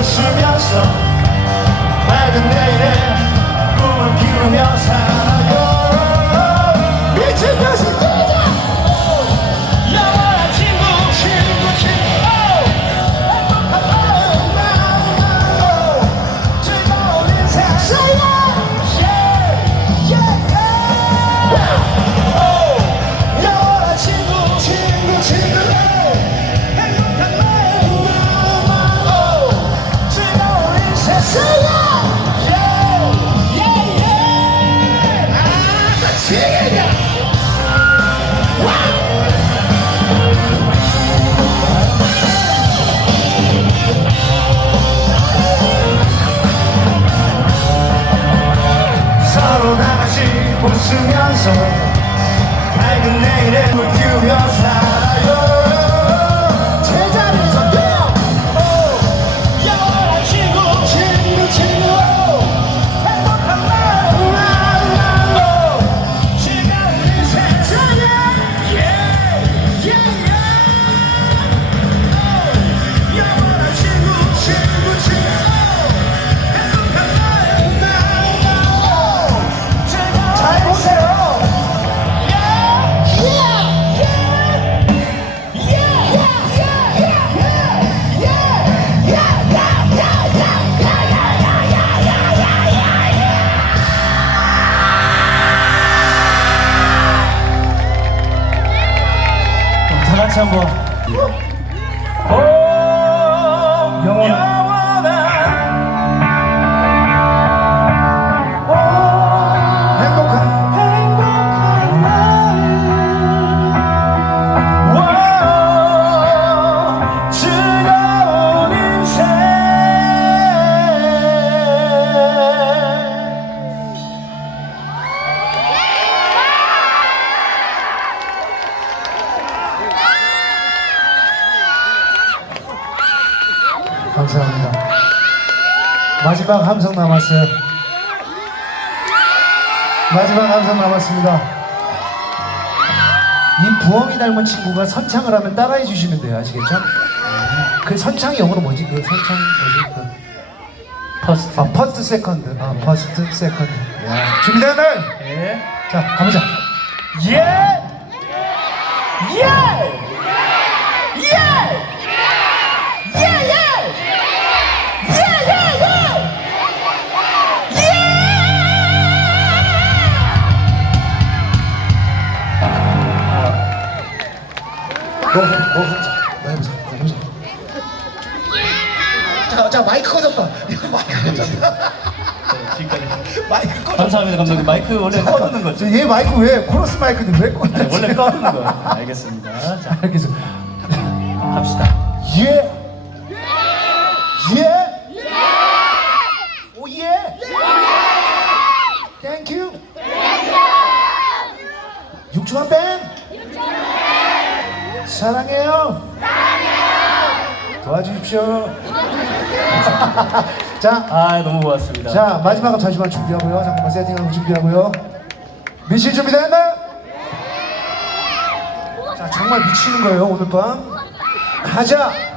웃으면서 밝은 내일의 꿈을 키우며 살아 웃으면서 밝은 내일에 불기우면서 한번. 오 영원 감사합니다 마지막 함성 남았어요 마지막 함성 남았습니다 이 부엉이 닮은 친구가 선창을 하면 따라해 주시면 돼요 아시겠죠? 그 선창이 영어로 뭐지? 그 선창 뭐지? 그 퍼스트 아 퍼스트 세컨드 아 퍼스트 세컨드 야. 준비됐나요? 예. 자 가보자 너, 너, 너 해보자. 너 해보자. 자, 자, 마이크 꺼졌다. 이거 마이크 꺼졌다. 마이크 꺼졌다. 감사합니다 감독님 마이크 원래 꺼두는 거죠? 저얘 마이크 왜, 코러스 마이크는 왜 꺼졌지? 네, 원래 꺼두는 거 알겠습니다 자 알겠어. 합시다 예! 예! 사랑해요! 도와주십시오. 자, 아 너무 고맙습니다 자 마지막으로 잠시만 준비하고요. 잠깐만 세팅하고 준비하고요. 미신 준비됐나? 자 정말 미치는 거예요 오늘 밤. 가자.